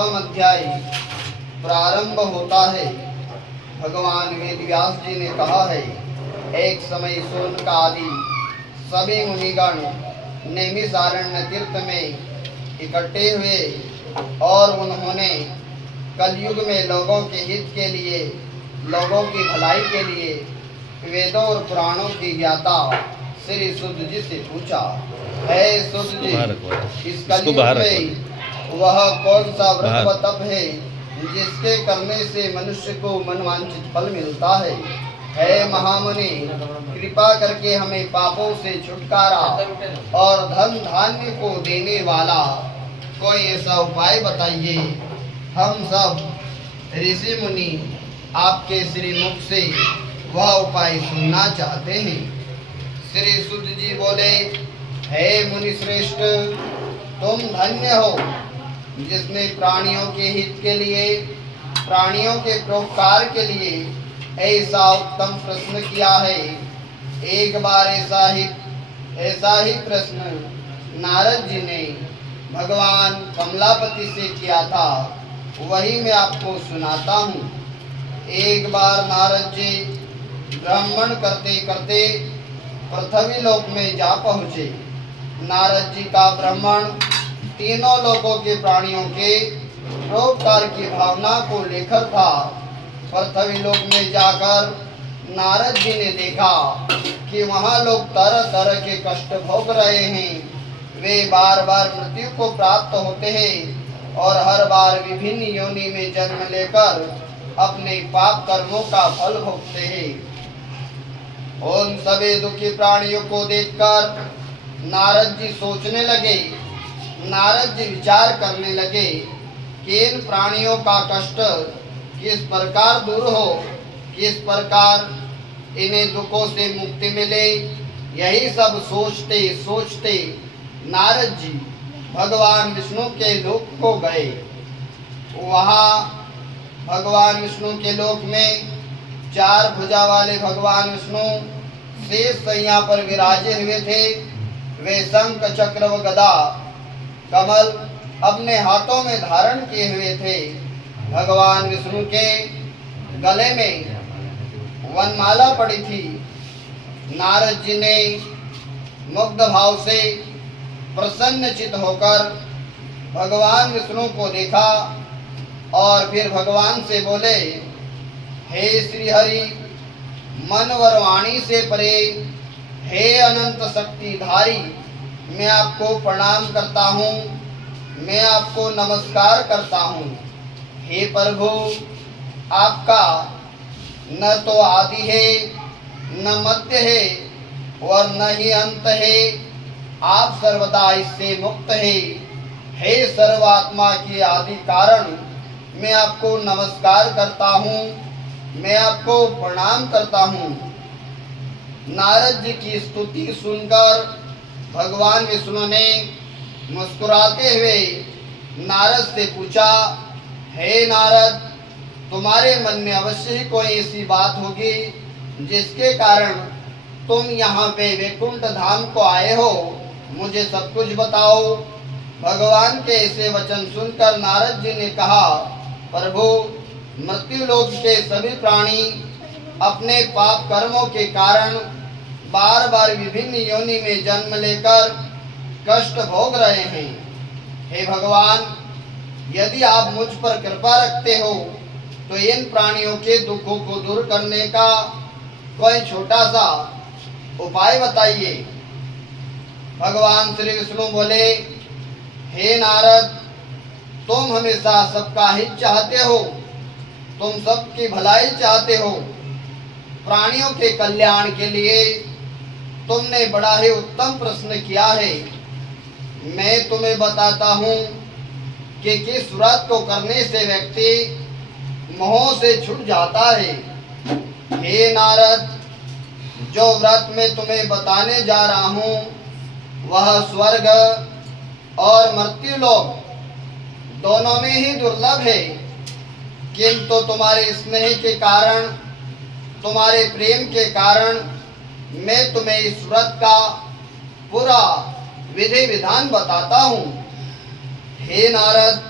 प्रथम अध्याय प्रारंभ होता है। भगवान वेद व्यास जी ने कहा है, एक समय शौनक आदि सभी मुनिगण नैमिषारण्य तीर्थ में इकट्ठे हुए और उन्होंने कलयुग में लोगों के हित के लिए, लोगों की भलाई के लिए वेदों और पुराणों की ज्ञाता श्री शुद्ध जी से पूछा, है शुद्ध जी, इस कलयुग में वह कौन सा व्रत व तप है जिसके करने से मनुष्य को मनवांछित फल मिलता है? हे महामुनि, कृपा करके हमें पापों से छुटकारा और धन धान्य को देने वाला कोई ऐसा उपाय बताइए। हम सब ऋषि मुनि आपके श्री मुख से वह उपाय सुनना चाहते हैं। श्री शुद्ध जी बोले, हे मुनि श्रेष्ठ, तुम धन्य हो जिसने प्राणियों के हित के लिए, प्राणियों के परोपकार के लिए ऐसा उत्तम प्रश्न किया है। एक बार ऐसा ही प्रश्न नारद जी ने भगवान कमलापति से किया था, वही मैं आपको सुनाता हूँ। एक बार नारद जी ब्राह्मण करते करते पृथ्वी लोक में जा पहुँचे। नारद जी का ब्राह्मण तीनों लोकों के प्राणियों के परोपकार की भावना को लेकर था। पृथ्वी लोक में जाकर नारद जी ने देखा कि वहाँ लोग तरह तरह के कष्ट भोग रहे हैं। वे बार बार मृत्यु को प्राप्त होते हैं और हर बार विभिन्न योनि में जन्म लेकर अपने पाप कर्मों का फल भोगते हैं। उन सभी दुखी प्राणियों को देखकर नारद जी सोचने लगे, नारद जी विचार करने लगे कि इन प्राणियों का कष्ट किस प्रकार दूर हो, किस प्रकार इन्हें दुखों से मुक्ति मिले। यही सब सोचते सोचते नारद जी भगवान विष्णु के लोक को गए। वहाँ भगवान विष्णु के लोक में चार भुजा वाले भगवान विष्णु शेष शैया पर विराजे हुए थे। वे शंख चक्र व गदा कमल अपने हाथों में धारण किए हुए थे। भगवान विष्णु के गले में वनमाला पड़ी थी। नारद जी ने मुग्ध भाव से प्रसन्न चित्त होकर भगवान विष्णु को देखा और फिर भगवान से बोले, हे श्री हरि, मन वर वाणी से परे, हे अनंत शक्तिधारी, मैं आपको प्रणाम करता हूँ, मैं आपको नमस्कार करता हूँ। हे प्रभु, आपका न तो आदि है, न मध्य है और न ही अंत है। आप सर्वदा इससे मुक्त है। हे सर्वात्मा के आदि कारण, मैं आपको नमस्कार करता हूँ, मैं आपको प्रणाम करता हूँ। नारद जी की स्तुति सुनकर भगवान विष्णु ने मुस्कुराते हुए नारद से पूछा, हे नारद, तुम्हारे मन में अवश्य ही कोई ऐसी बात होगी जिसके कारण तुम यहाँ पे वैकुंठ धाम को आए हो। मुझे सब कुछ बताओ। भगवान के ऐसे वचन सुनकर नारद जी ने कहा, प्रभु, मृत्यु लोक के सभी प्राणी अपने पाप कर्मों के कारण बार बार विभिन्न योनि में जन्म लेकर कष्ट भोग रहे हैं। हे भगवान, यदि आप मुझ पर कृपा रखते हो तो इन प्राणियों के दुखों को दूर करने का कोई छोटा सा उपाय बताइए। भगवान श्री विष्णु बोले, हे नारद, तुम हमेशा सबका हित चाहते हो, तुम सबकी भलाई चाहते हो। प्राणियों के कल्याण के लिए तुमने बड़ा ही उत्तम प्रश्न किया है। मैं तुम्हें बताता हूँ कि किस व्रत को करने से व्यक्ति मोह से छूट जाता है। हे नारद, जो व्रत मैं तुम्हें बताने जा रहा हूँ वह स्वर्ग और मृत्यु लोक दोनों में ही दुर्लभ है, किंतु तुम्हारे स्नेह के कारण, तुम्हारे प्रेम के कारण मैं तुम्हें इस व्रत का पूरा विधि विधान बताता हूँ। हे नारद,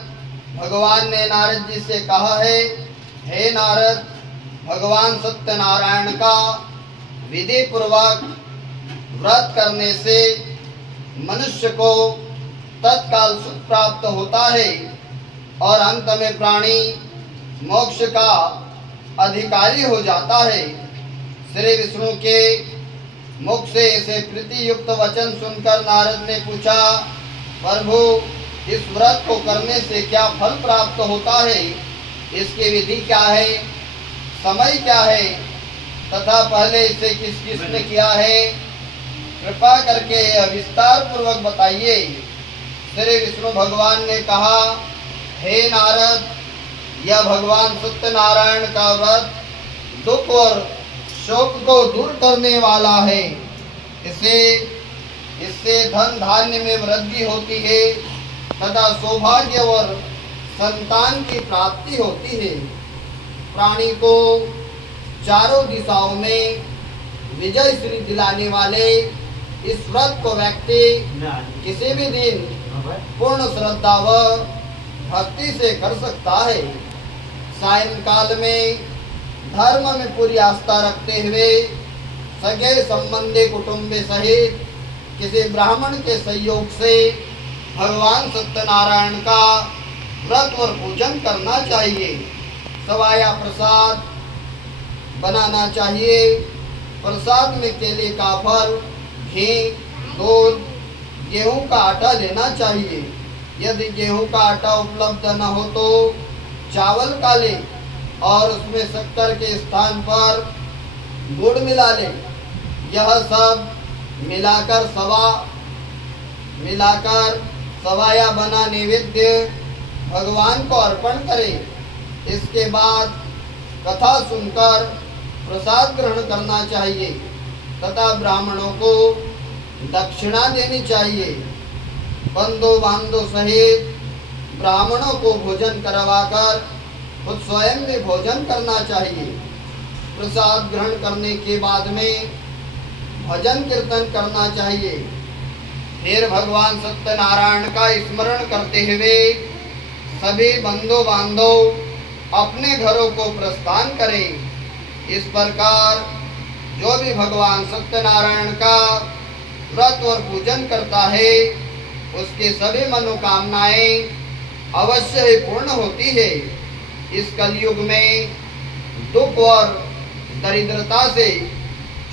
भगवान ने नारद जी से कहा है, हे नारद, भगवान सत्यनारायण का विधि पूर्वक व्रत करने से मनुष्य को तत्काल सुख प्राप्त होता है और अंत में प्राणी मोक्ष का अधिकारी हो जाता है। श्री विष्णु के मुख से ऐसे प्रीति युक्त वचन सुनकर नारद ने पूछा, प्रभु, इस व्रत को करने से क्या फल प्राप्त होता है? इसकी विधि क्या है, समय क्या है तथा पहले इसे किस किसने किया है? कृपा करके विस्तार पूर्वक बताइए। श्री विष्णु भगवान ने कहा, हे नारद, यह भगवान सत्यनारायण का व्रत दुख और शोक को दूर करने वाला है। इससे धन धान्य में वृद्धि होती है तथा सौभाग्य और संतान की प्राप्ति होती है। प्राणी को चारों दिशाओं में विजय श्री दिलाने वाले इस व्रत को व्यक्ति किसी भी दिन पूर्ण श्रद्धा व भक्ति से कर सकता है। सायंकाल में धर्म में पूरी आस्था रखते हुए सगे संबंधी कुटुंबे सहित किसी ब्राह्मण के सहयोग से भगवान सत्यनारायण का व्रत और पूजन करना चाहिए। सवाया प्रसाद बनाना चाहिए। प्रसाद में केले का फल, घी, दूध, गेहूं का आटा लेना चाहिए। यदि गेहूं का आटा उपलब्ध न हो तो चावल का ले और उसमें शक्कर के स्थान पर गुड़ मिला ले। यह सब मिलाकर सवाया बना नैवेद्य भगवान को अर्पण करें। इसके बाद कथा सुनकर प्रसाद ग्रहण करना चाहिए तथा ब्राह्मणों को दक्षिणा देनी चाहिए। बंधु बांधव सहित ब्राह्मणों को भोजन करवाकर खुद स्वयं भी भोजन करना चाहिए। प्रसाद ग्रहण करने के बाद में भजन कीर्तन करना चाहिए। फिर भगवान सत्यनारायण का स्मरण करते हुए सभी बंधु बांधव अपने घरों को प्रस्थान करें। इस प्रकार जो भी भगवान सत्यनारायण का व्रत और पूजन करता है उसकी सभी मनोकामनाएं अवश्य ही पूर्ण होती है। इस कलयुग में दुख और दरिद्रता से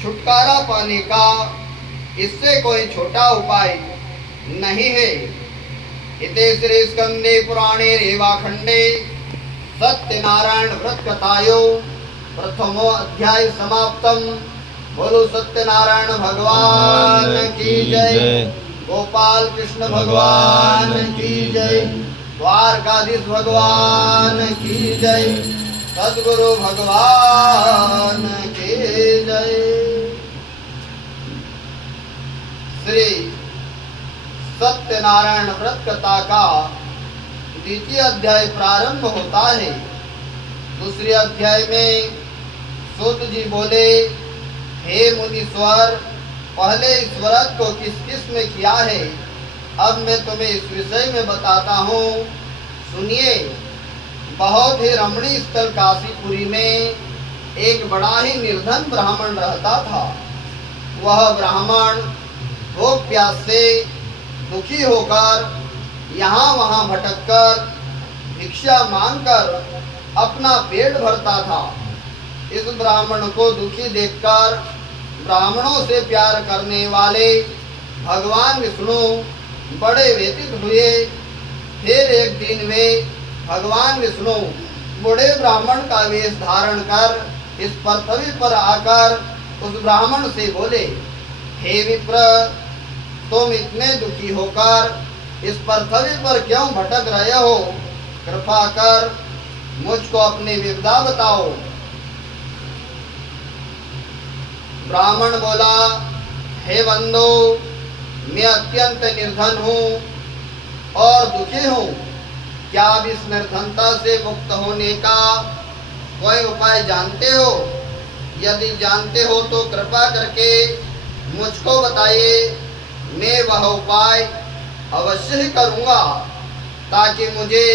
छुटकारा पाने का इससे कोई छोटा उपाय नहीं है। इते श्री स्कंदे पुराणे रेवाखंडे सत्यनारायण व्रत कथायो प्रथमो अध्याय समाप्तम। बोलो सत्यनारायण भगवान की जय। गोपाल कृष्ण भगवान की जय। द्वारकाधीश भगवान की जय। सद्गुरु भगवान की जय। श्री सत्यनारायण व्रत कथा का द्वितीय अध्याय प्रारंभ होता है। दूसरे अध्याय में सूत जी बोले, हे मुनीश्वर, पहले इस व्रत को किस किस ने किया है, अब मैं तुम्हें इस विषय में बताता हूँ, सुनिए। बहुत ही रमणीय स्थल काशीपुरी में एक बड़ा ही निर्धन ब्राह्मण रहता था। वह ब्राह्मण भूख प्यास से दुखी होकर यहाँ वहाँ भटककर भिक्षा मांगकर अपना पेट भरता था। इस ब्राह्मण को दुखी देखकर ब्राह्मणों से प्यार करने वाले भगवान विष्णु बड़े व्यतीत हुए। फिर एक दिन वे भगवान विष्णु बूढ़े ब्राह्मण का वेश धारण कर इस पृथ्वी पर आकर उस ब्राह्मण से बोले, हे विप्र, तुम इतने दुखी होकर इस पृथ्वी पर क्यों भटक रहे हो? कृपा कर मुझको अपनी विपदा बताओ। ब्राह्मण बोला, हे बंधु, मैं अत्यंत निर्धन हूँ और दुखी हूँ। क्या आप इस निर्धनता से मुक्त होने का कोई उपाय जानते हो? यदि जानते हो तो कृपा करके मुझको बताइए, मैं वह उपाय अवश्य ही करूँगा ताकि मुझे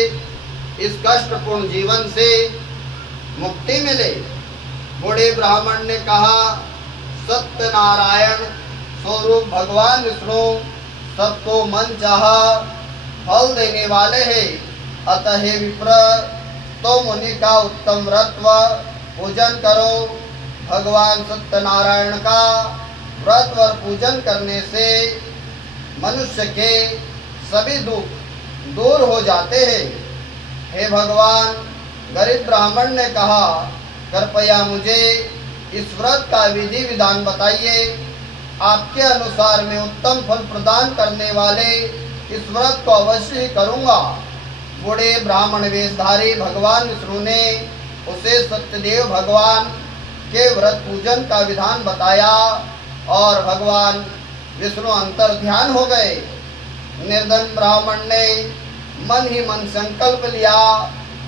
इस कष्टपूर्ण जीवन से मुक्ति मिले। बूढ़े ब्राह्मण ने कहा, सत्यनारायण स्वरूप भगवान विष्णु सबको मन चाहा फल देने वाले हैं। अतः हे विप्र, तो मुनि का उत्तम व्रत व पूजन करो। भगवान सत्यनारायण का व्रत व पूजन करने से मनुष्य के सभी दुख दूर हो जाते हैं। हे भगवान, गरीब ब्राह्मण ने कहा, कृपया मुझे इस व्रत का विधि विधान बताइए। आपके अनुसार मैं उत्तम फल प्रदान करने वाले इस व्रत को अवश्य ही करूँगा। बूढ़े ब्राह्मण वेशधारी भगवान विष्णु ने उसे सत्यदेव भगवान के व्रत पूजन का विधान बताया और भगवान विष्णु अंतर ध्यान हो गए। निर्धन ब्राह्मण ने मन ही मन संकल्प लिया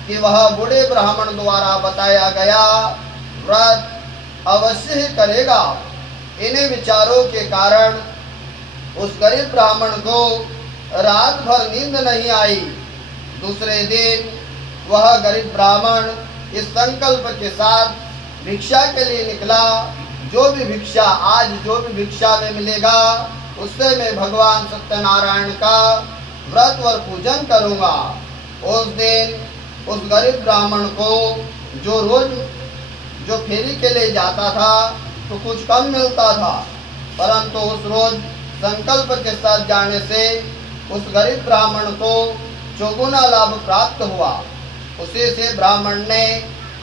कि वह बूढ़े ब्राह्मण द्वारा बताया गया व्रत अवश्य ही करेगा। इन्हीं विचारों के कारण उस गरीब ब्राह्मण को रात भर नींद नहीं आई। दूसरे दिन वह गरीब ब्राह्मण इस संकल्प के साथ भिक्षा के लिए निकला, जो भी भिक्षा में मिलेगा उससे मैं भगवान सत्यनारायण का व्रत व पूजन करूंगा। उस दिन उस गरीब ब्राह्मण को जो फेरी के लिए जाता था तो कुछ कम मिलता था, परंतु उस रोज संकल्प के साथ जाने से उस गरीब ब्राह्मण को चौगुना लाभ प्राप्त हुआ। उसी से ब्राह्मण ने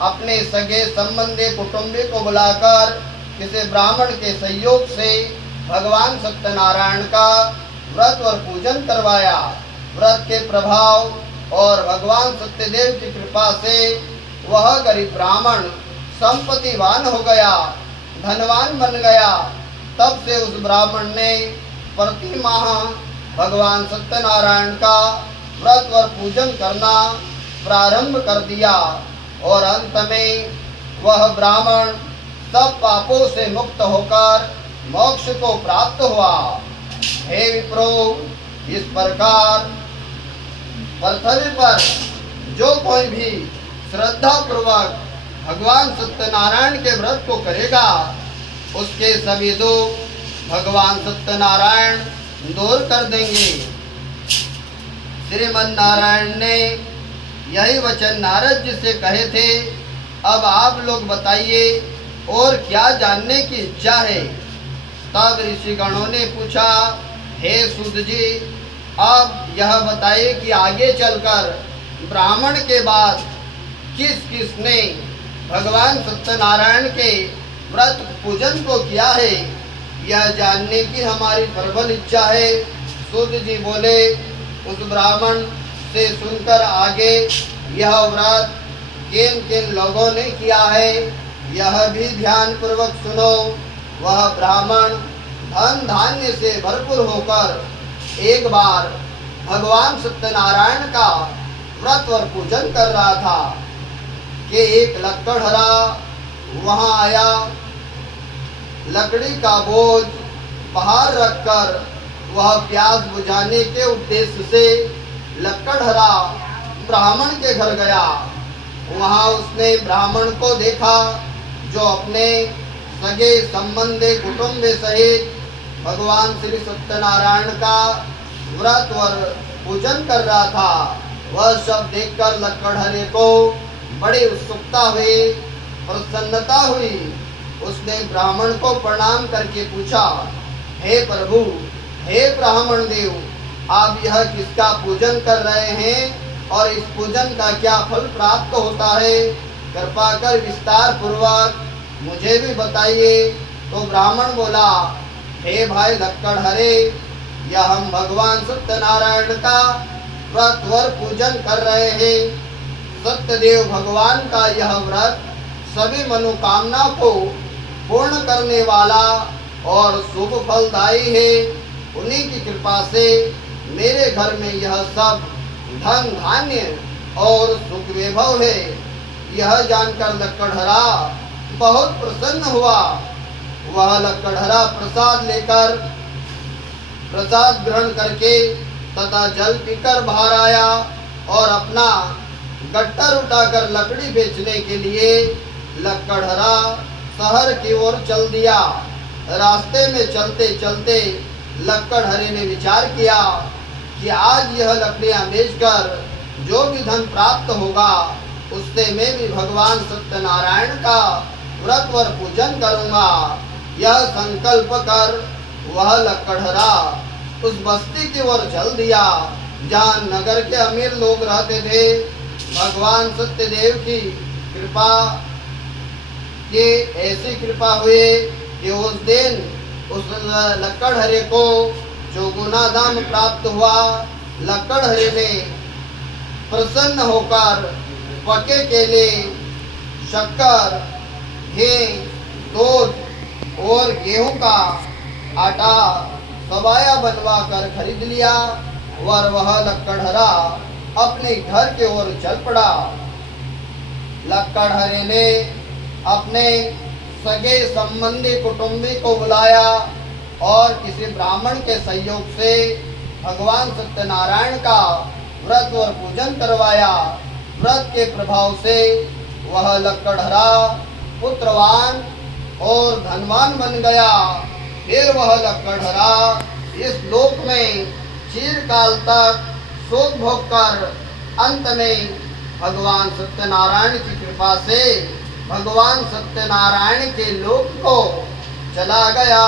अपने सगे संबंधी कुटुंबी को बुलाकर किसी ब्राह्मण के सहयोग से भगवान सत्यनारायण का व्रत और पूजन करवाया। व्रत के प्रभाव और भगवान सत्यदेव की कृपा से वह गरीब ब्राह्मण संपत्तिवान हो गया, धनवान बन गया। तब से उस ब्राह्मण ने प्रति माह भगवान सत्यनारायण का व्रत व पूजन करना प्रारंभ कर दिया और अंत में वह ब्राह्मण सब पापों से मुक्त होकर मोक्ष को प्राप्त हुआ। हे विप्रो, इस प्रकार पृथ्वी पर जो कोई भी श्रद्धा पूर्वक भगवान सत्यनारायण के व्रत को करेगा उसके सभी दुख भगवान सत्यनारायण दूर कर देंगे। श्रीमन नारायण ने यही वचन नारद जी से कहे थे। अब आप लोग बताइए और क्या जानने की इच्छा है। तब ऋषिगणों ने पूछा, हे सूत जी, अब यह बताइए कि आगे चलकर ब्राह्मण के बाद किस किसने भगवान सत्यनारायण के व्रत पूजन को किया है, यह जानने की हमारी प्रबल इच्छा है। सूत जी बोले, उस ब्राह्मण से सुनकर आगे यह व्रत किन किन लोगों ने किया है यह भी ध्यान पूर्वक सुनो। वह ब्राह्मण धन धान्य से भरपूर होकर एक बार भगवान सत्यनारायण का व्रत और पूजन कर रहा था कि एक लकड़हरा वहां आया। लकड़ी का बोझ बाहर रखकर वह प्यास बुझाने के उद्देश्य से लकड़हरा ब्राह्मण के घर गया। वहां उसने ब्राह्मण को देखा जो अपने सगे संबंधी कुटुंब सहित भगवान श्री सत्यनारायण का व्रत और पूजन कर रहा था। वह सब देखकर लकड़हरे को बड़ी उत्सुकता हुई, प्रसन्नता हुई। उसने ब्राह्मण को प्रणाम करके पूछा, हे प्रभु, हे ब्राह्मण देव, आप यह किसका पूजन कर रहे हैं और इस पूजन का क्या फल प्राप्त होता है? कृपा कर विस्तार पूर्वक मुझे भी बताइए। तो ब्राह्मण बोला, हे भाई लक्कड़हरे, यह हम भगवान सत्यनारायण का व्रत वर पूजन कर रहे हैं। सत्यदेव भगवान का यह व्रत सभी मनोकामना को पूर्ण करने वाला और शुभ फलदायी है। उन्हीं की कृपा से मेरे घर में यह सब धन धान्य और सुख वैभव है। यह जानकर लक्कड़हरा बहुत प्रसन्न हुआ। वह लक्कड़हरा प्रसाद ग्रहण करके तथा जल पीकर बाहर आया और अपना गट्टर उठाकर लकड़ी बेचने के लिए लक्कड़हरा शहर की ओर चल दिया। रास्ते में चलते चलते लक्कड़हरे ने विचार किया कि आज यह लकड़ियां बेचकर जो भी धन प्राप्त होगा उससे मैं भी भगवान सत्यनारायण का व्रत व पूजन करूंगा। यह संकल्प कर वह लक्कड़हरा उस बस्ती की ओर चल दिया जहाँ नगर के अमीर लोग रहते थे। भगवान सत्यदेव की कृपा की ऐसी कृपा हुई कि उस दिन उस लक्कड़हरे को जो गुना दाम प्राप्त हुआ, लक्कड़हरे ने प्रसन्न होकर पके केले, शक्कर, घी, दूध और गेहूं का आटा सवाया बनवा कर खरीद लिया और वह लक्कड़हरा अपने घर के ओर चल पड़ा। लक्कड़हरे ने अपने सगे संबंधी कुटुंबी को बुलाया और किसी ब्राह्मण के सहयोग से भगवान सत्यनारायण का व्रत और पूजन करवाया। व्रत के प्रभाव से वह लक्कड़हरा पुत्रवान और धनवान बन गया। फिर वह लक्कड़हरा इस लोक में चिरकाल तक सुख भोग कर अंत में भगवान सत्यनारायण की कृपा से भगवान सत्यनारायण के लोक को चला गया।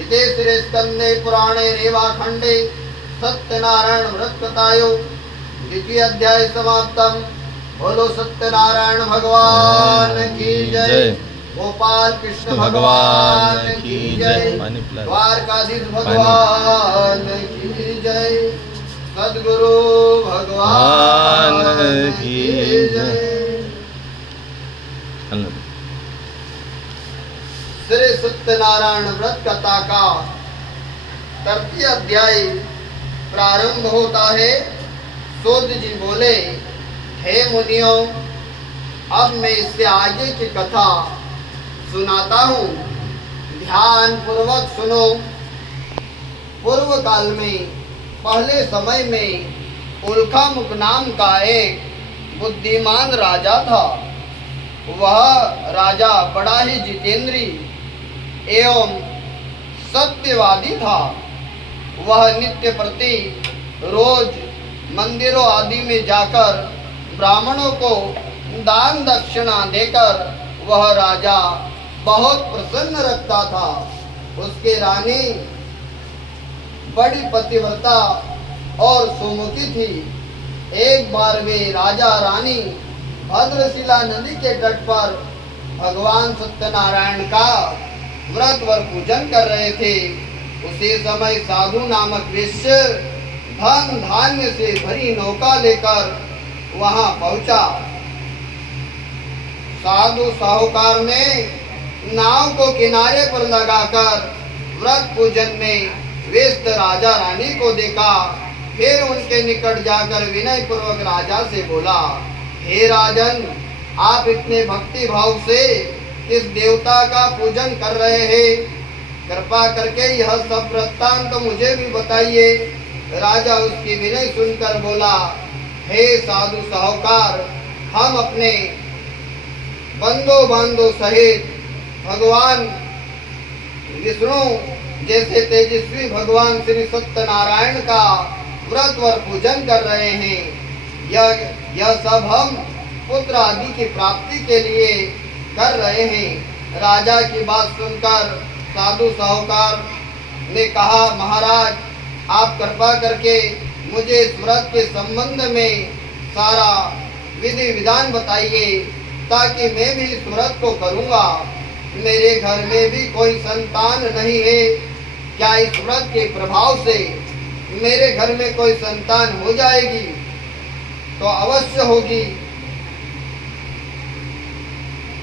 इति श्री स्कंदे पुराणे रेवाखंडे सत्यनारायण व्रत कथायो द्वितीय अध्याय समाप्तम। बोलो सत्यनारायण भगवान की जय। गोपाल कृष्ण भगवान की जय। द्वारकाधीश भगवान की जय। सद्गुरु भगवान की जय। श्री सत्यनारायण व्रत कथा का तृतीय अध्याय प्रारंभ होता है। सूत जी बोले, हे मुनियों, अब मैं इससे आगे की कथा सुनाता हूँ, ध्यान पूर्वक सुनो। पूर्व काल में पहले समय में उल्कामुख नाम का एक बुद्धिमान राजा था। वह राजा बड़ा ही जितेंद्री एवं सत्यवादी था। वह नित्य प्रति रोज मंदिरों आदि में जाकर ब्राह्मणों को दान दक्षिणा देकर वह राजा बहुत प्रसन्न रखता था। उसकी रानी बड़ी पतिव्रता और सुमुखी थी। एक बार वे राजा रानी भद्रशिला नदी के तट पर भगवान सत्यनारायण का व्रत व पूजन कर रहे थे। उसी समय साधु नामक वेश्य धन धान्य से भरी नौका लेकर वहां पहुंचा। साधु साहूकार ने नाव को किनारे पर लगाकर व्रत पूजन में व्यस्त राजा रानी को देखा। फिर उनके निकट जाकर विनय पूर्वक राजा से बोला, हे राजन, आप इतने भक्ति भाव से किस देवता का पूजन कर रहे हैं? कृपा करके यह सब वृत्तांत तो मुझे भी बताइए। राजा उसकी विनय सुनकर बोला, हे साधु साहूकार, हम अपने बंदो बांधो सहित भगवान विष्णु जैसे तेजस्वी भगवान श्री सत्यनारायण का व्रत व पूजन कर रहे हैं। यह सब हम पुत्र आदि की प्राप्ति के लिए कर रहे हैं। राजा की बात सुनकर साधु साहूकार ने कहा, महाराज, आप कृपा करके मुझे इस व्रत के संबंध में सारा विधि विधान बताइए ताकि मैं भी इस व्रत को करूँगा। मेरे घर में भी कोई संतान नहीं है। क्या इस व्रत के प्रभाव से मेरे घर में कोई संतान हो जाएगी? तो अवश्य होगी।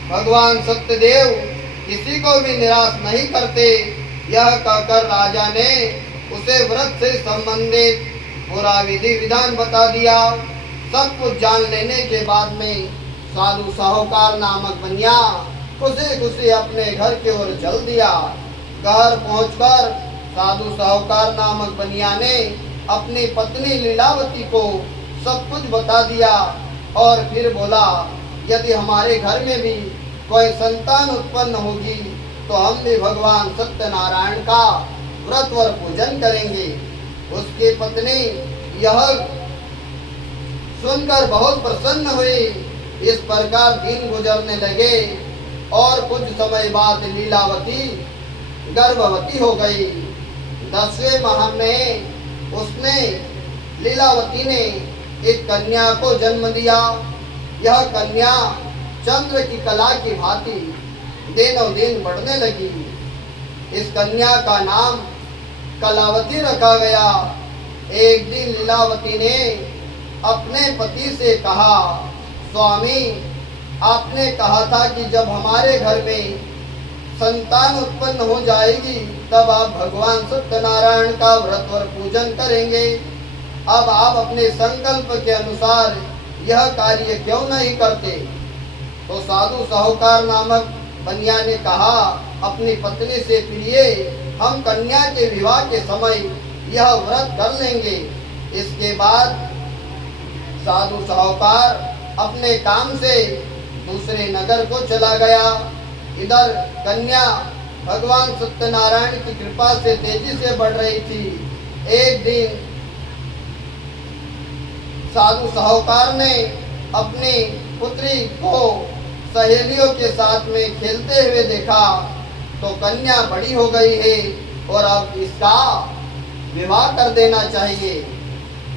भगवान सत्यदेव किसी को भी निराश नहीं करते। यह कहकर राजा ने उसे व्रत से संबंधित पूरा विधि विधान बता दिया। सब कुछ जान लेने के बाद में साधु साहूकार नामक बनिया खुशी खुशी अपने घर की ओर चल दिया। घर पहुंचकर साधु साहूकार नामक बनिया ने अपनी पत्नी लीलावती को सब कुछ बता दिया और फिर बोला, यदि हमारे घर में भी कोई संतान उत्पन्न होगी तो हम भी भगवान सत्यनारायण का व्रत और पूजन करेंगे। उसकी पत्नी यह सुनकर बहुत प्रसन्न हुई। इस प्रकार दिन गुजरने लगे और कुछ समय बाद लीलावती गर्भवती हो गई। 10वें माह में उसने लीलावती ने एक कन्या को जन्म दिया। यह कन्या चंद्र की कला की भांति दिनों दिन बढ़ने लगी। इस कन्या का नाम कलावती रखा गया। एक दिन लीलावती ने अपने पति से कहा, स्वामी, आपने कहा था कि जब हमारे घर में संतान उत्पन्न हो जाएगी तब आप भगवान सत्यनारायण का व्रत और पूजन करेंगे। अब आप अपने संकल्प के अनुसार यह कार्य क्यों नहीं करते? तो साधु साहूकार नामक बनिया ने कहा अपनी पत्नी से, प्रिय, हम कन्या के विवाह के समय यह व्रत कर लेंगे। इसके बाद साधु साहूकार अपने काम से दूसरे नगर को चला गया। इधर कन्या भगवान सत्यनारायण की कृपा से तेजी से बढ़ रही थी। एक दिन साधु साहूकार ने अपनी पुत्री को सहेलियों के साथ में खेलते हुए देखा तो कन्या बड़ी हो गई है और अब इसका विवाह कर देना चाहिए।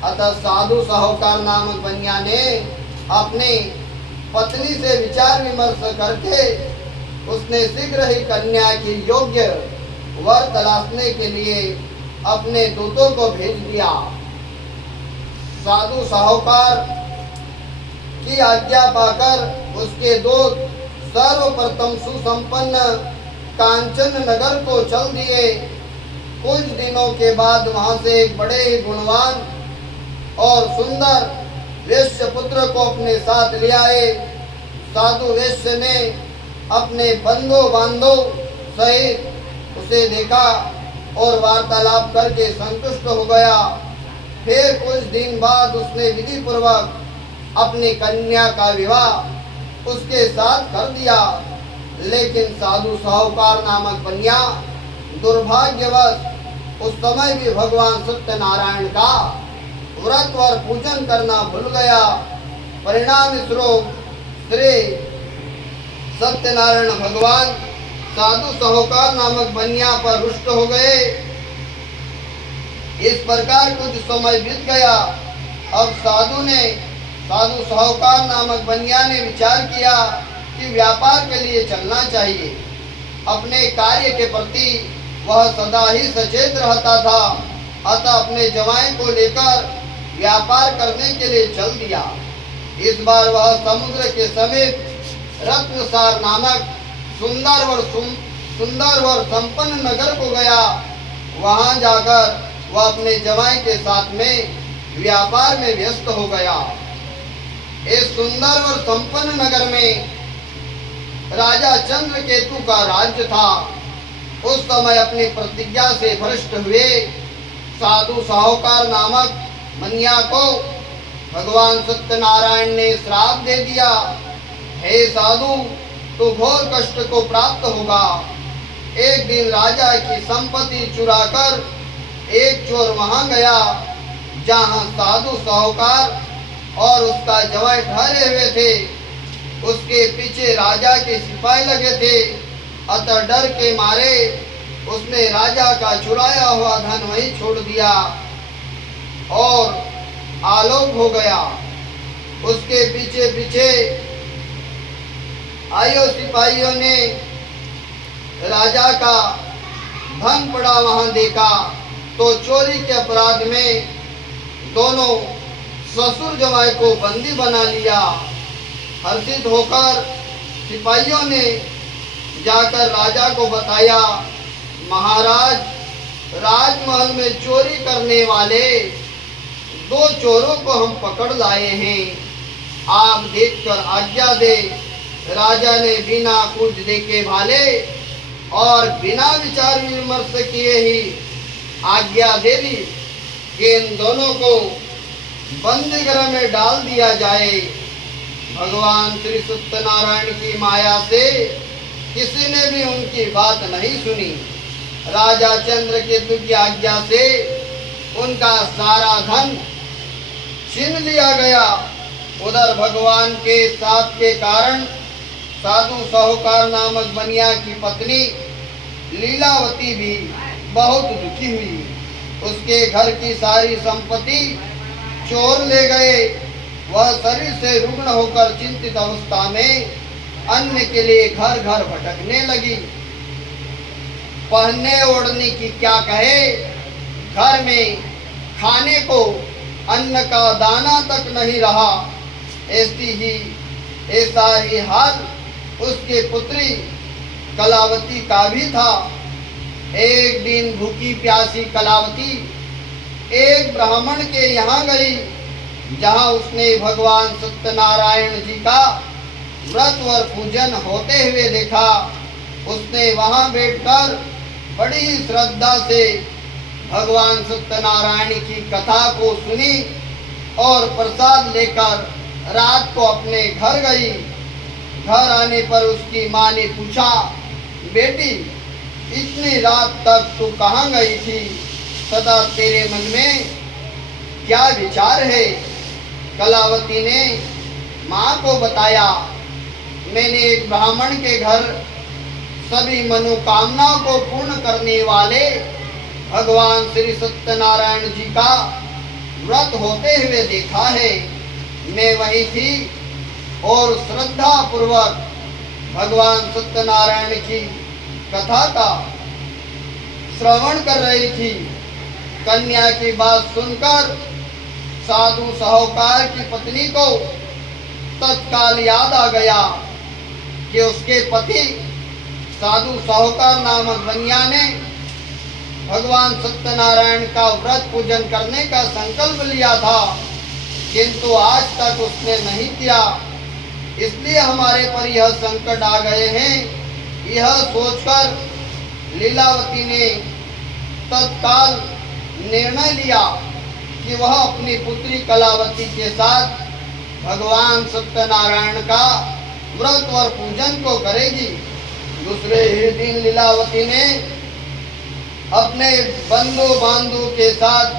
अतः साधु साहूकार नामक बनिया ने अपनी पत्नी से विचार विमर्श करके उसने शीघ्र ही कन्या की योग्य वर तलाशने के लिए अपने दूतों को भेज दिया। साधु साहूकार की आज्ञा पाकर उसके दूत सर्वप्रथम सुसंपन्न कांचन नगर को चल दिए। कुछ दिनों के बाद वहां से एक बड़े ही गुणवान और सुंदर वैश्य पुत्र को अपने साथ ले आए। साधु वैश्य ने अपने बंधु बांधव सहित उसे देखा और वार्तालाप करके संतुष्ट हो गया। फिर कुछ दिन बाद उसने विधि पूर्वक अपनी कन्या का विवाह उसके साथ कर दिया। लेकिन साधु साहूकार नामक बनिया दुर्भाग्यवश उस समय भी भगवान सत्यनारायण का व्रत और पूजन करना भूल गया। परिणाम स्वरूप श्री सत्यनारायण भगवान साधु साहूकार नामक बनिया पर रुष्ट हो गए। इस प्रकार कुछ समय बीत गया। अब साधु साहूकार नामक बनिया ने विचार किया कि व्यापार के लिए चलना चाहिए। अपने कार्य के प्रति वह सदा ही सचेत रहता था। अतः अपने जवाई को लेकर व्यापार करने के लिए चल दिया। इस बार वह समुद्र के समीप रत्नसार नामक सुंदर और संपन्न नगर को गया। वहां जाकर वह अपने जवाई के साथ में व्यापार में व्यस्त हो गया। इस सुंदर और संपन्न नगर में राजा चंद्रकेतु का राज्य था। उस समय अपनी प्रतिज्ञा से भ्रष्ट हुए साधु साहूकार नामक बनिया को भगवान सत्यनारायण ने श्राप दे दिया, हे साधु, तू घोर कष्ट को प्राप्त होगा। एक दिन राजा की संपत्ति चुराकर एक चोर वहां गया जहां साधु साहूकार और उसका जवाई ठहरे हुए थे। उसके पीछे राजा के सिपाही लगे थे। अतः डर के मारे उसने राजा का चुराया हुआ धन वहीं छोड़ दिया और आलोक हो गया। उसके पीछे पीछे आयो सिपाहियों ने राजा का धन पड़ा वहां देखा तो चोरी के अपराध में दोनों ससुर जवाई को बंदी बना लिया। हर्षित होकर सिपाहियों ने जाकर राजा को बताया, महाराज, राजमहल में चोरी करने वाले 2 चोरों को हम पकड़ लाए हैं, आप देखकर आज्ञा दे। राजा ने बिना कुछ देखे भाले और बिना विचार विमर्श किए ही आज्ञा दे दी कि इन दोनों को बंदीगृह में डाल दिया जाए। भगवान श्री सत्यनारायण की माया से किसी ने भी उनकी बात नहीं सुनी। राजा चंद्रकेतु की आज्ञा से उनका सारा धन छीन लिया गया। उधर भगवान के साप के कारण साधु साहूकार नामक बनिया की पत्नी लीलावती भी बहुत दुखी हुई। उसके घर की सारी संपत्ति चोर ले गए। वह शरीर से रुग्ण होकर चिंतित अवस्था में अन्न के लिए घर घर भटकने लगी। पहनने ओढ़ने की क्या कहे, घर में खाने को अन्न का दाना तक नहीं रहा। ऐसा ही हाल उसके पुत्री कलावती का भी था। एक दिन भूखी प्यासी कलावती एक ब्राह्मण के यहाँ गई, जहाँ उसने भगवान सत्यनारायण जी का व्रत और पूजन होते हुए देखा। उसने वहाँ बैठकर बड़ी श्रद्धा से भगवान सत्यनारायण की कथा को सुनी और प्रसाद लेकर रात को अपने घर गई। घर आने पर उसकी माँ ने पूछा, बेटी इतनी रात तक तू कहाँ गई थी तथा तेरे मन में क्या विचार है? कलावती ने माँ को बताया, मैंने एक ब्राह्मण के घर सभी मनोकामनाओं को पूर्ण करने वाले भगवान श्री सत्यनारायण जी का व्रत होते हुए देखा है। मैं वही थी और श्रद्धा पूर्वक भगवान सत्यनारायण की कथा का श्रवण कर रही थी। कन्या की बात सुनकर साधु साहूकार की पत्नी को तत्काल याद आ गया कि उसके पति साधु साहूकार नामक बनिया ने भगवान सत्यनारायण का व्रत पूजन करने का संकल्प लिया था, किंतु आज तक उसने नहीं किया। इसलिए हमारे पर यह संकट आ गए हैं। यह सोचकर लीलावती ने तत्काल निर्णय लिया कि वह अपनी पुत्री कलावती के साथ भगवान सत्यनारायण का व्रत और पूजन को करेगी। दूसरे ही दिन लीलावती ने अपने बंधु बांधु के साथ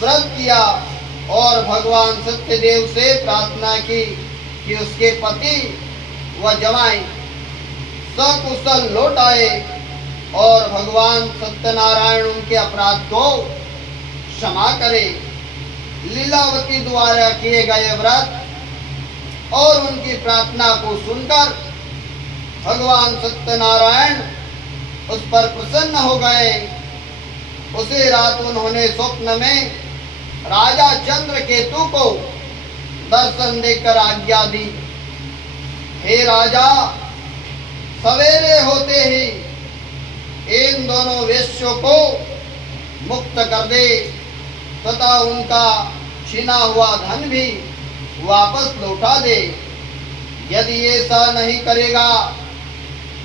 व्रत किया और भगवान सत्यदेव से प्रार्थना की कि उसके पति व जवाई सकुशल लौट आए और भगवान सत्यनारायण उनके अपराध को क्षमा करे। लीलावती द्वारा किए गए व्रत और उनकी प्रार्थना को सुनकर भगवान सत्यनारायण उस पर प्रसन्न हो गए। उसी रात उन्होंने स्वप्न में राजा चंद्रकेतु को दर्शन देकर आज्ञा दी, हे राजा, सवेरे होते ही इन दोनों वेश्यों को मुक्त कर दे तथा उनका छीना हुआ धन भी वापस लौटा दे। यदि ऐसा नहीं करेगा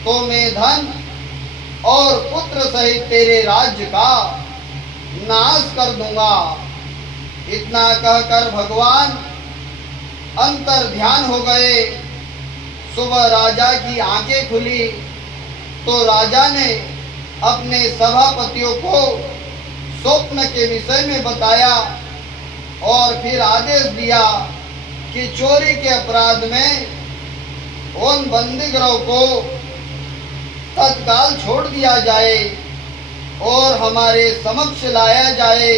तो मैं धन और पुत्र सहित तेरे राज्य का नाश कर दूंगा। इतना कहकर भगवान अंतर ध्यान हो गए। सुबह राजा की आंखें खुली तो राजा ने अपने सभापतियों को स्वप्न के विषय में बताया और फिर आदेश दिया कि चोरी के अपराध में उन बंदीगृहों को तत्काल छोड़ दिया जाए और हमारे समक्ष लाया जाए।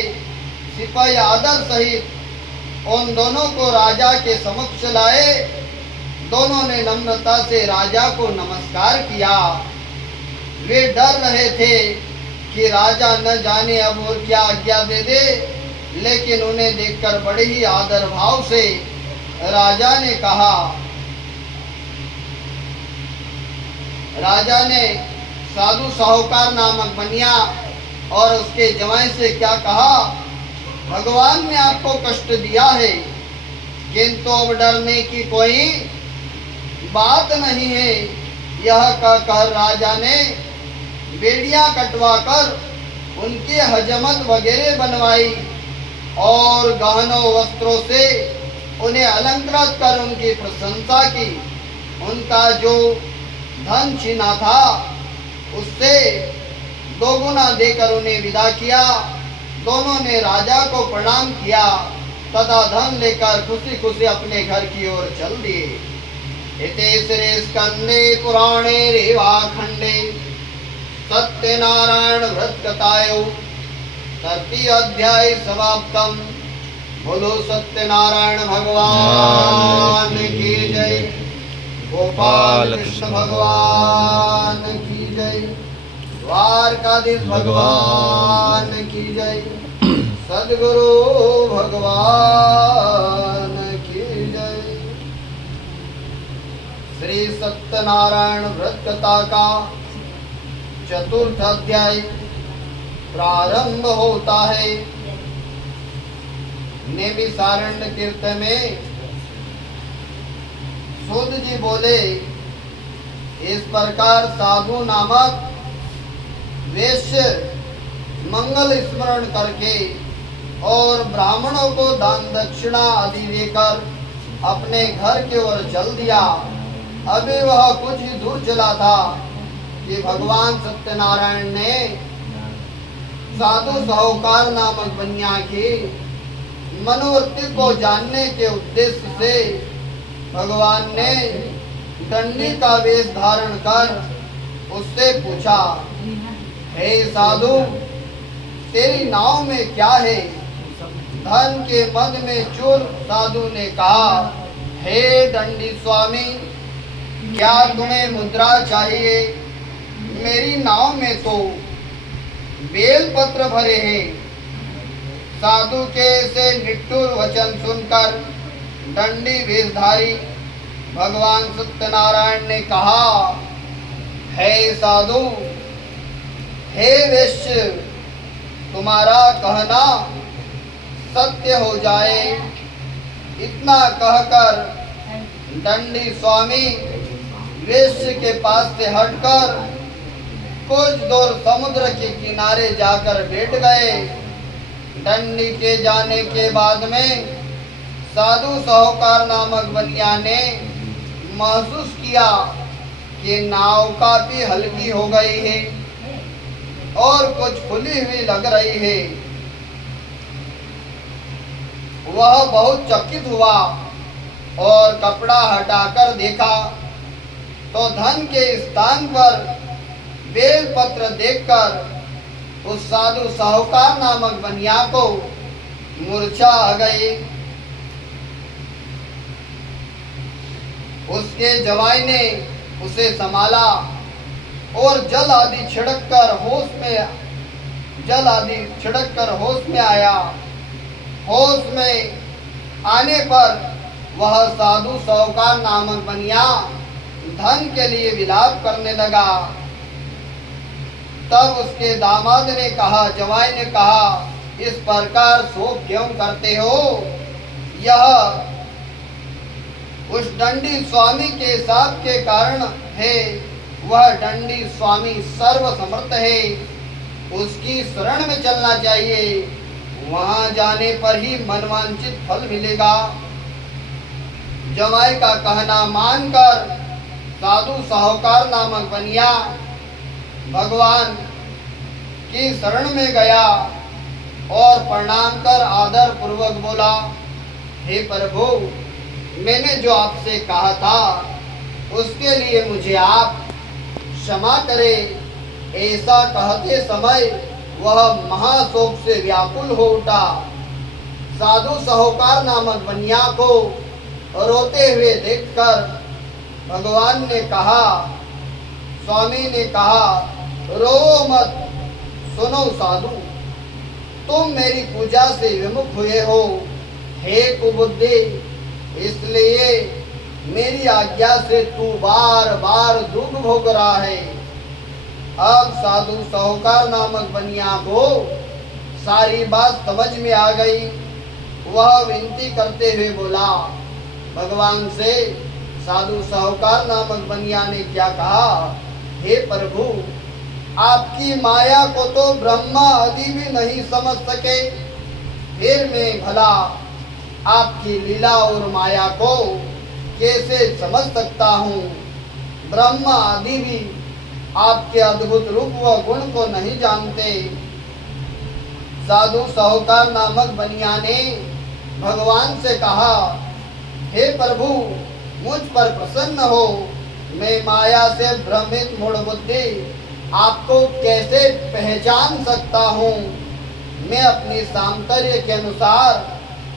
सिपाही आदर सहित उन दोनों को राजा के समक्ष लाए। दोनों ने नम्रता से राजा को नमस्कार किया। वे डर रहे थे कि राजा न जाने अब और क्या आज्ञा दे दे, लेकिन उन्हें देखकर बड़े ही आदर भाव से राजा ने कहा, राजा ने साधु साहूकार नामक बनिया और उसके जवाई से क्या कहा, भगवान ने आपको कष्ट दिया है, किंतु अब डरने की कोई बात नहीं है। यह कहकर राजा ने बेड़ियां कटवाकर उनकी हजमत वगैरह बनवाई और गहनों वस्त्रों से उन्हें अलंकृत कर उनकी प्रशंसा की। उनका जो धन छीना था उससे दोगुना देकर उन्हें विदा किया। दोनों ने राजा को प्रणाम किया तथा धन लेकर खुशी खुशी अपने घर की ओर चल दिए। इति श्री स्कंदे पुराणे रेवाखंडे सत्यनारायण व्रत कथायो तृतीय अध्याय समाप्तम। बोलो सत्यनारायण भगवान की जय। गोपाल कृष्ण भगवान की जय। द्वारकाधीश भगवान की जय। सद्गुरु भगवान की जय। श्री सत्यनारायण व्रत कथा का चतुर्थ अध्याय प्रारंभ होता है। नैमिषारण्य तीर्थ में सूत जी बोले, इस प्रकार साधु नामक वैश्य मंगल स्मरण करके और ब्राह्मणों को दान दक्षिणा आदि देकर अपने घर की ओर चल दिया। अभी वह कुछ ही दूर चला था कि भगवान सत्यनारायण ने साधु साहूकार नामक बनिया की मनोवृत्ति को जानने के उद्देश्य से भगवान ने दंडी का वेश धारण कर उससे पूछा, हे साधु, तेरी नाव में क्या है? धन के मद में चूर साधु ने कहा, हे दंडी स्वामी, क्या तुम्हें मुद्रा चाहिए? मेरी नाव में तो बेल पत्र भरे हैं। साधु के से निष्ठुर वचन सुनकर दंडी वेशधारी भगवान सत्यनारायण ने कहा, हे साधु, हे वैश्य, तुम्हारा कहना सत्य हो जाए। इतना कहकर दंडी स्वामी वैश्य के पास से हटकर कुछ दूर समुद्र के किनारे जाकर बैठ गए। दंडी के जाने के बाद में साधु साहूकार नामक बनिया ने महसूस किया कि नाव काफी हल्की हो गई है और कुछ खुली हुई लग रही है। वह बहुत चकित हुआ और कपड़ा हटाकर देखा तो धन के स्थान पर बेल पत्र देखकर उस साधु साहूकार नामक बनिया को मूर्छा आ गई। उसके जवाई ने उसे संभाला और जल आदि छिड़ककर होश में आया। होश में आने पर वह साधु साहूकार नामक बनिया धन के लिए विलाप करने लगा। तब उसके दामाद ने कहा, जवाई ने कहा, इस प्रकार शोक क्यों करते हो? यह उस दंडी स्वामी के साथ के कारण है। वह दंडी स्वामी सर्वसमर्थ है, उसकी शरण में चलना चाहिए। वहां जाने पर ही मनवांछित फल मिलेगा। जवाई का कहना मानकर साधु साहूकार नामक बनिया भगवान की शरण में गया और प्रणाम कर आदर पूर्वक बोला, हे प्रभु, मैंने जो आपसे कहा था उसके लिए मुझे आप क्षमा करें। ऐसा कहते समय वह महाशोक से व्याकुल हो उठा। साधु साहूकार नामक बनिया को रोते हुए देखकर भगवान ने कहा, स्वामी ने कहा, रो मत, सुनो साधु, तुम मेरी पूजा से विमुख हुए हो। हे कुबुद्धि, इसलिए मेरी आज्ञा से तू बार बार दुख भोग रहा है। अब साधु साहूकार नामक बनिया को सारी बात समझ में आ गई। वह विनती करते हुए बोला भगवान से, साधु साहूकार नामक बनिया ने क्या कहा, हे प्रभु, आपकी माया को तो ब्रह्मा आदि भी नहीं समझ सके, फिर मैं भला आपकी लीला और माया को कैसे समझ सकता हूँ। ब्रह्मा आदि भी आपके अद्भुत रूप व गुण को नहीं जानते। साधु साहूकार नामक बनिया ने भगवान से कहा, हे प्रभु, मुझ पर प्रसन्न हो। मैं माया से भ्रमित मूढ़ बुद्धि आपको कैसे पहचान सकता हूँ। मैं अपनी सामर्थ्य के अनुसार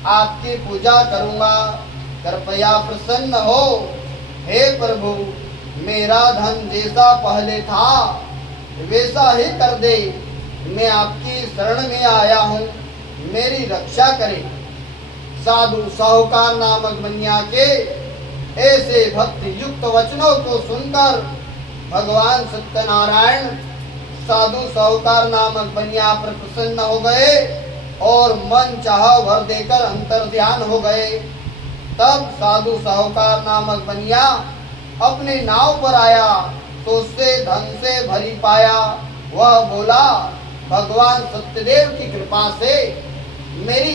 आपकी पूजा करूँगा, कृपया प्रसन्न हो। हे प्रभु, मेरा धन जैसा पहले था वैसा ही कर दे। मैं आपकी शरण में आया हूँ, मेरी रक्षा करें। साधु साहूकार नामक बनिया के ऐसे भक्ति युक्त वचनों को सुनकर भगवान सत्यनारायण साधु साहूकार नामक बनिया पर प्रसन्न हो गए और मन चाह वर देकर अंतर ध्यान हो गए। तब साधु साहूकार नामक बनिया अपने नाव पर आया तो उससे धन से भरी पाया। वह बोला, भगवान सत्यदेव की कृपा से मेरी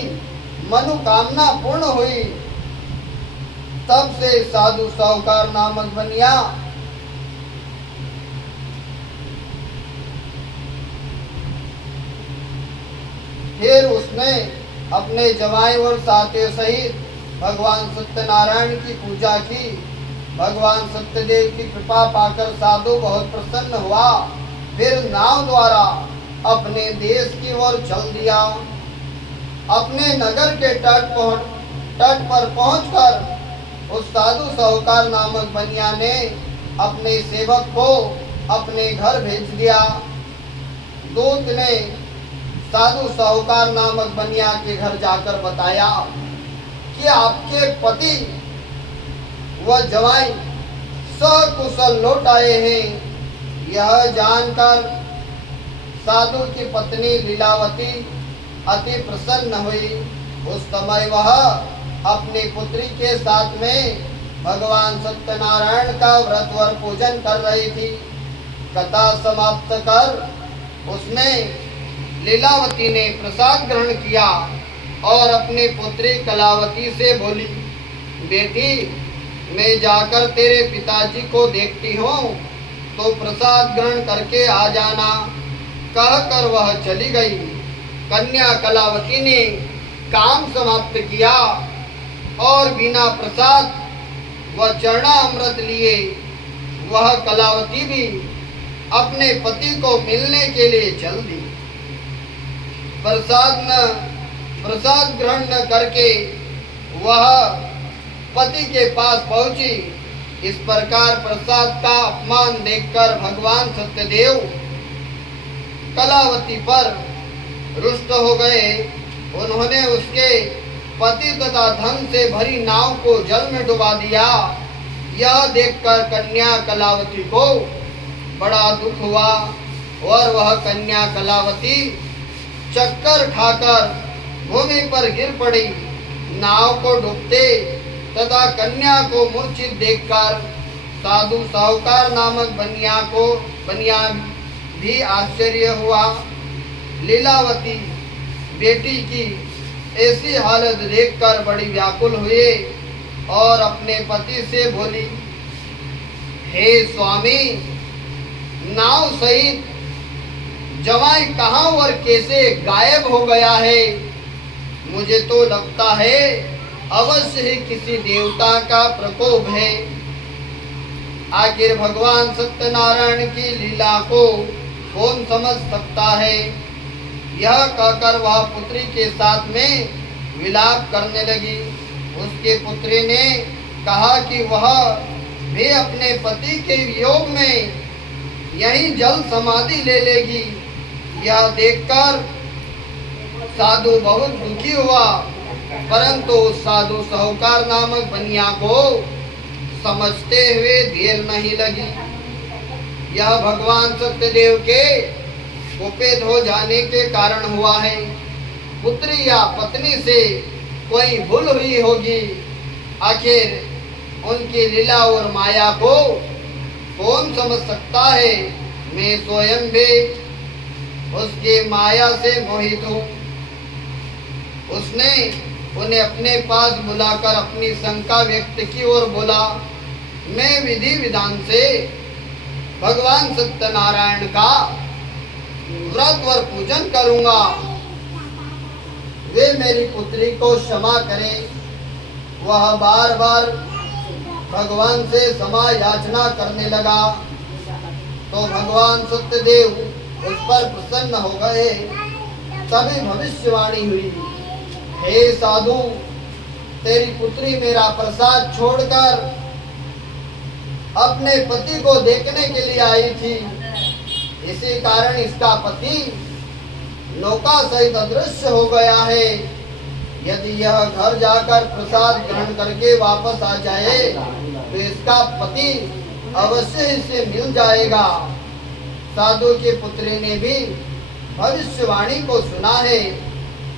मनोकामना पूर्ण हुई। तब से साधु साहूकार नामक बनिया फिर उसने अपने जवाई और साथियों सहित भगवान सत्यनारायण की पूजा की। भगवान सत्यदेव की कृपा पाकर साधु बहुत प्रसन्न हुआ। फिर नाव द्वारा अपने देश की ओर चल दिया। अपने नगर के तट पर पहुंचकर उस साधु साहूकार नामक बनिया ने अपने सेवक को अपने घर भेज दिया। दूत ने साधु साहूकार नामक बनिया के घर जाकर बताया कि आपके पति व जवाई सकुशल लौट आए हैं। यह जानकर साधु की पत्नी लीलावती अति प्रसन्न हुई। उस समय वह अपनी पुत्री के साथ में भगवान सत्यनारायण का व्रत व पूजन कर रही थी। कथा समाप्त कर उसने लीलावती ने प्रसाद ग्रहण किया और अपनी पुत्री कलावती से बोली, बेटी, मैं जाकर तेरे पिताजी को देखती हूँ तो प्रसाद ग्रहण करके आ जाना। कहकर वह चली गई। कन्या कलावती ने काम समाप्त किया और बिना प्रसाद व चरणामृत लिए वह कलावती भी अपने पति को मिलने के लिए चल दी। प्रसाद ग्रहण न करके वह पति के पास पहुंची। इस प्रकार प्रसाद का अपमान देखकर भगवान सत्यदेव कलावती पर रुष्ट हो गए। उन्होंने उसके पति तथा धन से भरी नाव को जल में डुबा दिया। यह देखकर कन्या कलावती को बड़ा दुख हुआ और वह कन्या कलावती चक्कर खाकर भूमि पर गिर पड़ी। नाव को डूबते तथा कन्या को मूर्छित देखकर साधु साहूकार नामक बनिया भी आश्चर्य हुआ। लीलावती बेटी की ऐसी हालत देखकर बड़ी व्याकुल हुए और अपने पति से बोली, हे स्वामी, नाव सहित जवाई कहाँ और कैसे गायब हो गया है। मुझे तो लगता है अवश्य ही किसी देवता का प्रकोप है। आखिर भगवान सत्यनारायण की लीला को कौन समझ सकता है। यह कहकर वह पुत्री के साथ में विलाप करने लगी। उसके पुत्री ने कहा कि वह भी अपने पति के वियोग में यही जल समाधि ले लेगी। यह देखकर साधु बहुत दुखी हुआ, परंतु साधु साहूकार नामक बनिया को समझते हुए देर नहीं लगी। यह भगवान सत्यदेव के कुपित हो जाने के कारण हुआ है। पुत्री या पत्नी से कोई भूल हुई होगी। आखिर उनकी लीला और माया को कौन समझ सकता है। मैं स्वयं भी उसकी माया से मोहित हूँ। उसने उन्हें अपने पास बुलाकर अपनी शंका व्यक्त की और बोला, मैं विधि विधान से भगवान सत्यनारायण का व्रत और पूजन करूंगा, वे मेरी पुत्री को क्षमा करें। वह बार बार भगवान से क्षमा याचना करने लगा तो भगवान सत्यदेव उस पर प्रसन्न हो गए। तभी भविष्यवाणी हुई, हे साधु, तेरी पुत्री मेरा प्रसाद छोड़कर अपने पति को देखने के लिए आई थी, इसी कारण इसका पति नौका सहित अदृश्य हो गया है। यदि यह घर जाकर प्रसाद ग्रहण करके वापस आ जाए तो इसका पति अवश्य इसे मिल जाएगा। साधु की पुत्री ने भी भविष्यवाणी को सुना है।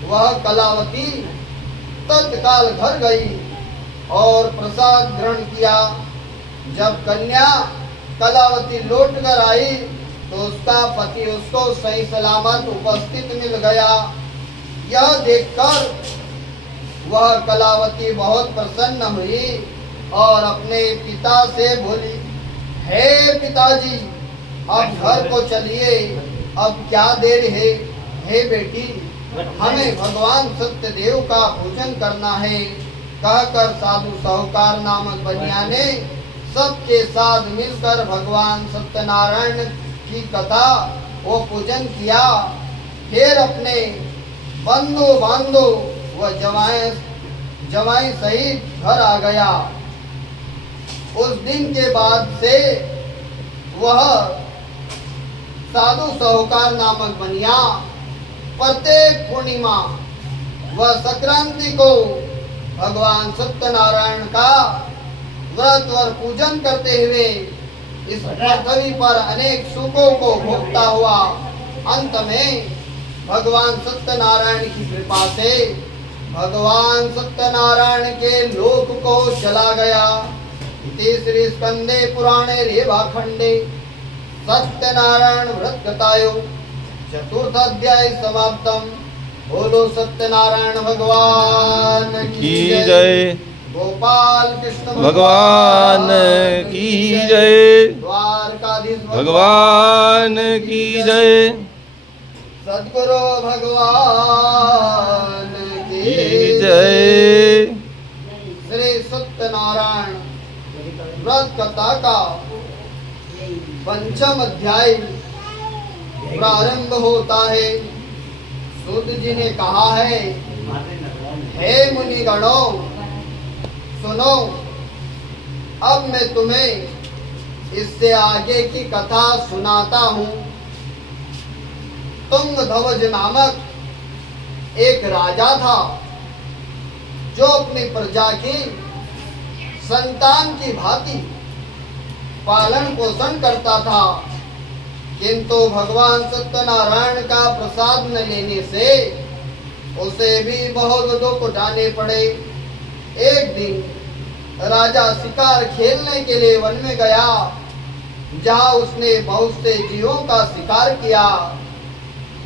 वह कलावती तत्काल घर गई और प्रसाद ग्रहण किया। जब कन्या कलावती लौट कर आई तो उसका पति उसको सही सलामत उपस्थित मिल गया। यह देखकर वह कलावती बहुत प्रसन्न हुई और अपने पिता से बोली, हे पिताजी, अब घर को चलिए, अब क्या देर है। हे बेटी, हमें भगवान सत्यदेव का पूजन करना है। कहकर साधु साहूकार नामक बनिया ने सबके साथ मिलकर भगवान सत्यनारायण की कथा वो पूजन किया। फिर अपने बंधु बांधो व जवाई सहित घर आ गया। उस दिन के बाद से वह साधु साहूकार नामक बनिया प्रत्येक पूर्णिमा व संक्रांति को भगवान सत्यनारायण का व्रत और पूजन करते हुए इस पृथ्वी पर अनेक सुखों को भोगता हुआ अंत में भगवान सत्यनारायण की कृपा से भगवान सत्यनारायण के लोक को चला गया। तीसरी स्कंदे पुराणे रेवाखंडे सत्यनारायण व्रत कथायो चतुर्थ अध्याय समाप्तम। बोलो सत्यनारायण भगवान की जय। गोपाल कृष्ण भगवान की जय। द्वारकाधीश भगवान की जय। सद्गुरु भगवान की जय। श्री सत्यनारायण व्रत कथा का पंचम अध्याय प्रारंभ होता है। सूत जी ने कहा है, हे मुनिगणों, सुनो, अब मैं तुम्हें इससे आगे की कथा सुनाता हूँ। तुंगध्वज नामक एक राजा था जो अपनी प्रजा की संतान की भांति पालन पोषण करता था, किंतु भगवान सत्यनारायण का प्रसाद न लेने से उसे भी बहुत दुख उठाने पड़े। एक दिन राजा शिकार खेलने के लिए वन में गया, जहाँ उसने बहुत से जीवों का शिकार किया।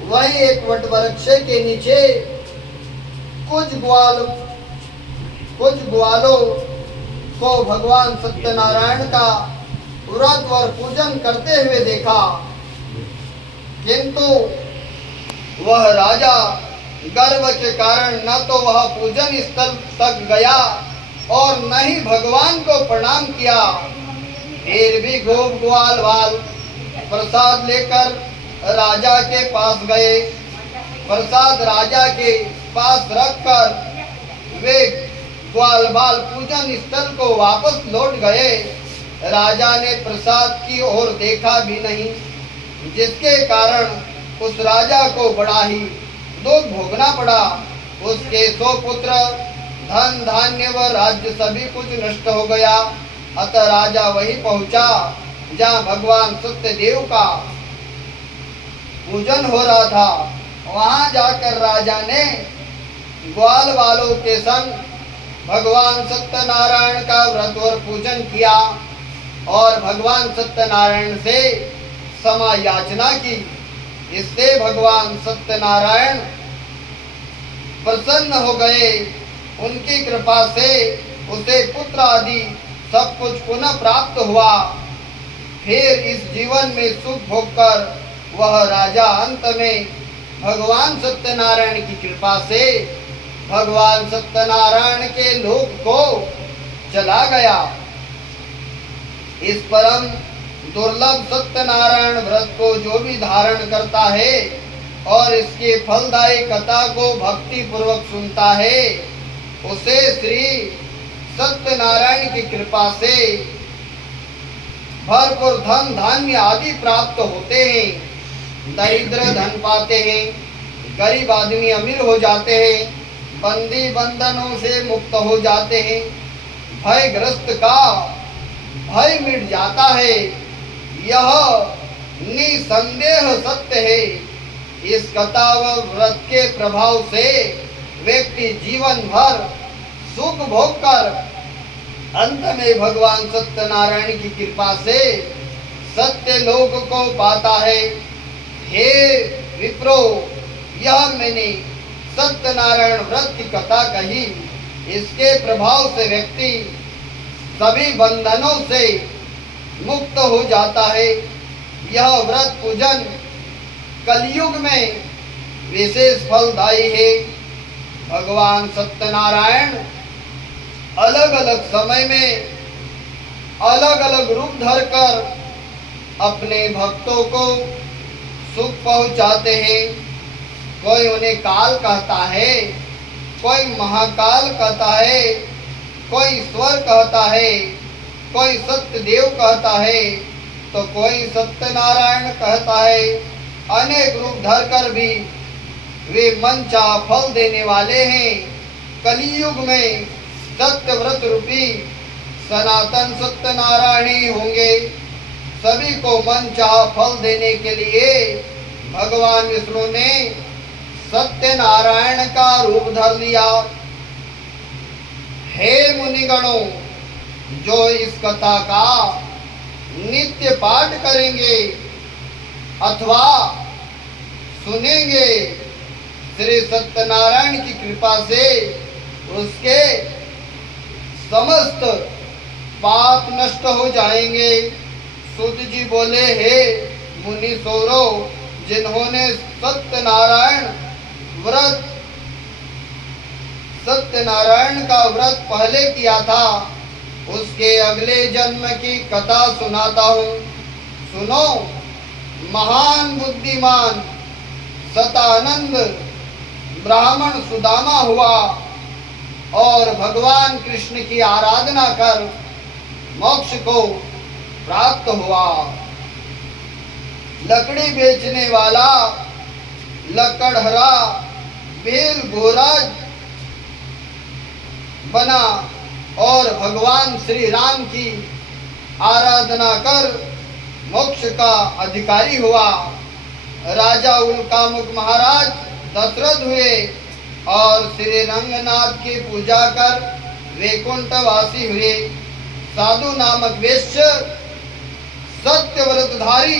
वहीं एक वट वृक्ष के नीचे कुछ ग्वालों को भगवान सत्यनारायण का व्रत और पूजन करते हुए देखा, किंतु वह राजा गर्व के कारण न तो वह पूजन स्थल तक गया और न ही भगवान को प्रणाम किया। फिर भी गोप ग्वाल वाल प्रसाद लेकर राजा के पास गए। प्रसाद राजा के पास रखकर वे ग्वाल बाल पूजन स्थल को वापस लौट गए। राजा ने प्रसाद की ओर देखा भी नहीं, जिसके कारण उस राजा को बड़ा ही दुख भोगना पड़ा। उसके 100 पुत्र, धन धान्य व राज्य सभी कुछ नष्ट हो गया। अतः राजा वहीं पहुंचा जहां भगवान सत्यदेव का पूजन हो रहा था। वहां जाकर राजा ने ग्वाल वालों के संग भगवान सत्यनारायण का व्रत और पूजन किया और भगवान सत्यनारायण से क्षमा याचना की। इससे भगवान सत्यनारायण प्रसन्न हो गए उनकी कृपा से उसे पुत्र आदि सब कुछ पुनः प्राप्त हुआ। फिर इस जीवन में सुख भोगकर वह राजा अंत में भगवान सत्यनारायण की कृपा से भगवान सत्यनारायण के लोक को चला गया। इस परम दुर्लभ सत्यनारायण व्रत को जो भी धारण करता है और इसके फलदायी कथा को भक्ति पूर्वक सुनता है, उसे श्री सत्यनारायण की कृपा से भरपूर धन धान्य आदि प्राप्त होते हैं। दरिद्र धन पाते हैं, गरीब आदमी अमीर हो जाते हैं, बंदी बंधनों से मुक्त हो जाते हैं, भयग्रस्त का भय मिट जाता है। यह निसंदेह सत्य है। इस कथा व व्रत के प्रभाव से व्यक्ति जीवन भर सुख भोग कर अंत में भगवान सत्यनारायण की कृपा से सत्य लोक को पाता है। हे विप्रो, यह मैंने सत्यनारायण व्रत की कथा कही। इसके प्रभाव से व्यक्ति सभी बंधनों से मुक्त हो जाता है। यह व्रत पूजन कलयुग में विशेष फलदायी है। भगवान सत्यनारायण अलग अलग समय में अलग अलग रूप धरकर अपने भक्तों को सुख पहुंचाते हैं। कोई उन्हें काल कहता है, कोई महाकाल कहता है, कोई ईश्वर कहता है, कोई सत्यदेव कहता है, तो कोई सत्यनारायण कहता है। अनेक रूप धरकर भी वे मनचाहा फल देने वाले हैं। कलियुग में सत्य व्रत रूपी सनातन सत्यनारायण ही होंगे। सभी को मनचाहा फल देने के लिए भगवान विष्णु ने सत्यनारायण का रूप धर लिया। हे मुनिगणों, जो इस कथा का नित्य पाठ करेंगे अथवा सुनेंगे, श्री सत्यनारायण की कृपा से उसके समस्त पाप नष्ट हो जाएंगे। सूत जी बोले, हे मुनि सोरो, जिन्होंने सत्यनारायण का व्रत पहले किया था, उसके अगले जन्म की कथा सुनाता हूँ। सुनो। महान बुद्धिमान सतानंद ब्राह्मण सुदामा हुआ और भगवान कृष्ण की आराधना कर मोक्ष को प्राप्त हुआ। लकड़ी बेचने वाला लकड़हरा बेल गोराज बना और भगवान श्री राम की आराधना कर मोक्ष का अधिकारी हुआ। राजा उल्कामुख महाराज दशरथ हुए और श्री रंगनाथ की पूजा कर वैकुंठवासी हुए। साधु नामक वेश्य सत्यव्रतधारी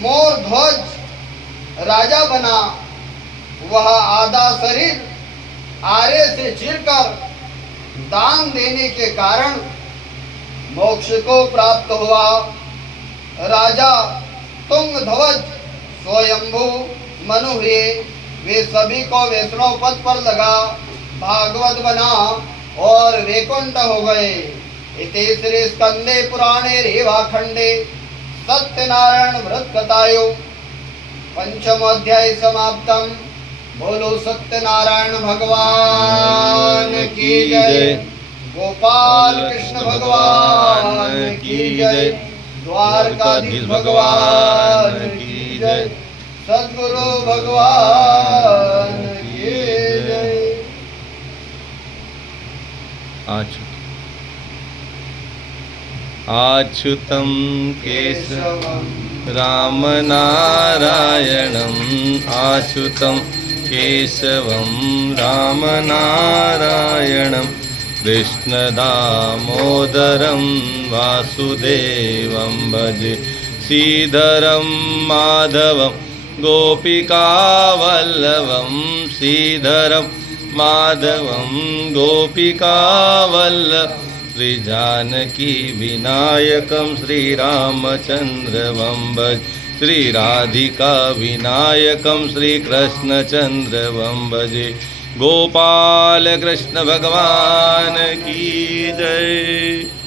मोर ध्वज राजा बना। वह आधा शरीर आरे से चीरकर दान देने के कारण मोक्ष को प्राप्त हुआ। राजा तुंग ध्वज स्वयंभू मनु हुए। वे सभी को वैष्णव पद पर लगा, भागवत बना और वैकुंठ हो गए। इति श्री स्कंदे पुराणे रेवाखंडे सत्यनारायण व्रत कथायो पंचम अध्याय समाप्तम। बोलो सत्यनारायण भगवान की जय। गोपाल कृष्ण भगवान की जय। द्वारकाधीश भगवान की जय। सद्गुरु भगवान की जय। आच्युतं केशवं रामनारायणम् आच्युतं केशवं रामनारायणं कृष्णदामोदरं वासुदेवं भजे श्रीधरं माधवं गोपिकावल्लभं श्रीधरं माधवं गोपिकावल्लभ श्रीजानकी विनायकं श्रीरामचन्द्रं भज श्रीराधिका विनायकं श्रीकृष्णचन्द्रं भजे गोपाल कृष्ण भगवान की जय।